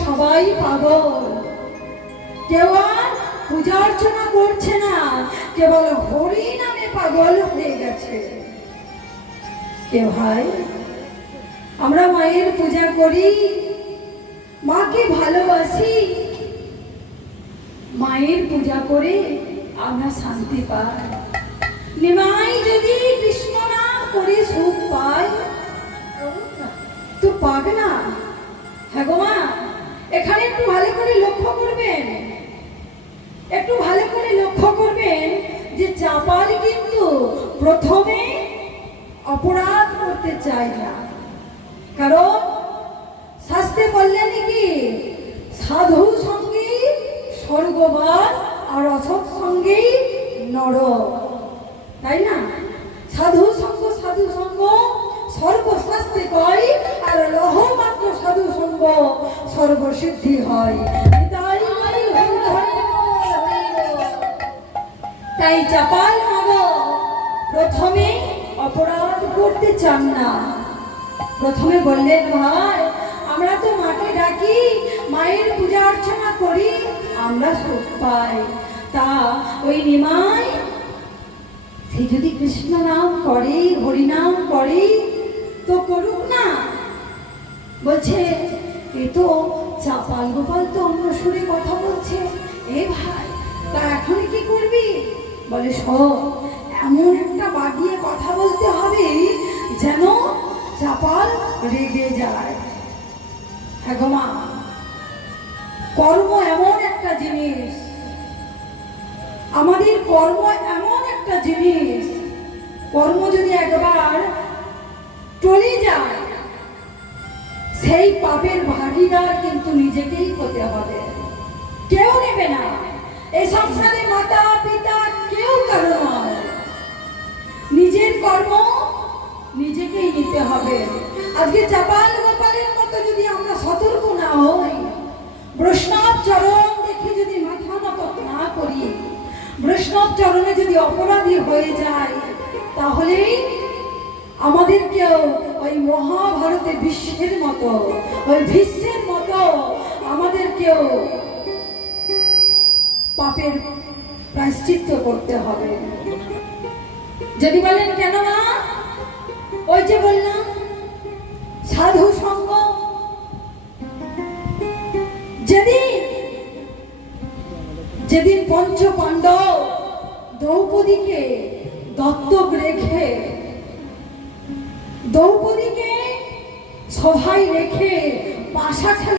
সবাই পাগল, কেউ আর পূজা অর্চনা করছে না, কেবল হরি নামে পাগল হয়ে গেছে। কে ভাই, আমরা মায়ের পূজা করি, মাকে ভালোবাসি, মায়ের পূজা করে আমরা শান্তি পাই। নিমাই যদি কৃষ্ণ নাম করে সুখ পায় তো পাক না। হ্যাঁ গো মা, এখানে একটু ভালো করে লক্ষ্য করবেন, একটু ভালো করে লক্ষ্য করবেন যে চাপাল কিন্তু প্রথমে অপরাধ করতে চায় না। কারণ শাস্ত্রে বললেন কি, সাধু সঙ্গী স্বর্গবাস আর অসৎ সঙ্গী নরক, তাই না? সাধু সঙ্গ সর্বশাস্ত্রে কয়, আর লহমাত্র সাধু সঙ্গ সর্বসিদ্ধি হয়। তাই চাপাল বাবা প্রথমে অপরাধ করতে চান না। প্রথমে বললেন, ভাই আমরা তো মাকে ডাকি, মায়ের পূজা অর্চনা করি, আমরা সুখ পাই। তা ওই নিমাই সে যদি কৃষ্ণ নাম করে, হরিনাম করে তো করুক না। বলছে এ তো চাপাল গোপাল তো অন্য সুরে কথা বলছে, এ ভাই তা এখন কি করবি? বলে সব এমন একটা বাগিয়ে কথা বলতে হবে যেন চাপাল রেগে যায়। হ্যাঁ গো মা, কর্ম এমন একটা জিনিস, আমাদের কর্ম এমন একটা জিনিস, কর্ম যদি একবার টলে যায় সেই পাপের ভাগীদার কিন্তু নিজেকেই হতে হবে, কেউ নেবে না। এই সংসারে মাতা পিতা কেউ কারো নয়, নিজের কর্ম নিজেকেই নিতে হবে। আজকে চাপাল গোপালের মতো যদি আমরা সতর্ক না হই, বৈষ্ণব চরণ দেখে যদি মাথা নত না করি, বৈষ্ণব চরণে যদি অপরাধী হয়ে যায়, তাহলেই আমাদেরকেও ওই মহাভারতে বিশ্বের মতো, ওই ভীষ্মের মতো আমাদেরকেও পাপের প্রায়শ্চিত্ত করতে হবে। যদি বলেন কেন না, ওই যে বললাম সাধু সঙ্গ, যেদিন পঞ্চ পাণ্ডব দ্রৌপদীকে দত্তক রেখে, দ্রৌপদীকে সভায় রেখে পাশা